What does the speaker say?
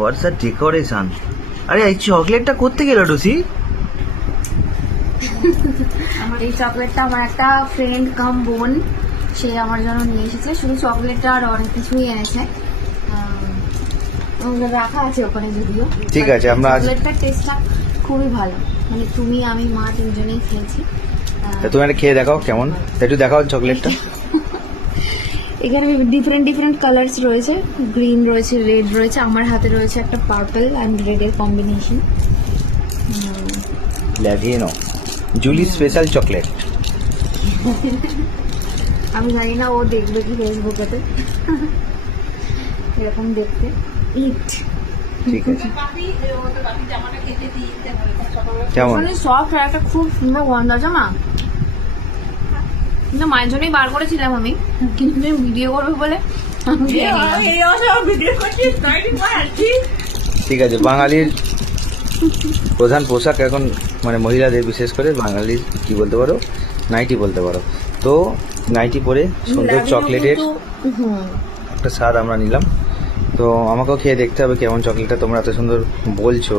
হোয়াটস আ decoration. আরে এই চকলেটটা কোত্থেকে গেল টুসি? এই চকলেটটা আমার একটা ফ্রেন্ড কাম বোন, সে আমার জন্য নিয়ে এসেছে। শুধু চকলেটটা আর অনেক কিছুই এনেছে, রাখা আছে ওখানে যদিও। ঠিক আছে, আমরা চকলেটটার টেস্টটা খুবই ভালো, মানে তুমি আমি মা তিনজনেই খেয়েছি। তুমি একটা খেয়ে দেখাও কেমন, একটু দেখাও চকলেটটা। এখানে ডিফারেন্ট ডিফারেন্ট কালার্স রয়েছে, গ্রিন রয়েছে, রেড রয়েছে, আমার হাতে রয়েছে একটা পার্পল অ্যান্ড রেডের combination. Lavino Julie special chocolate. আমি জানি না ও দেখবে কি ফেসবুকেতে, এরকম দেখতে। ইট ঠিক আছে, কেমন? মানে সফট আর একটা খুব সুন্দর গন্ধ আছে মা। কিন্তু মায়ের জন্যই বার করেছিলাম আমি, কিন্তু তুমি ভিডিও করবে বলে আমি খেয়ে নিলাম। ঠিক আছে, বাঙালির প্রধান পোশাক এখন, মানে মহিলাদের বিশেষ করে বাঙালির কি বলতে পারো, নাইটি বলতে পারো। তো নাইটি পরে সুন্দর চকলেটের একটা স্বাদ আমরা নিলাম। তো আমাকেও খেয়ে দেখতে হবে কেমন চকলেটটা, তোমরা এত সুন্দর বলছো।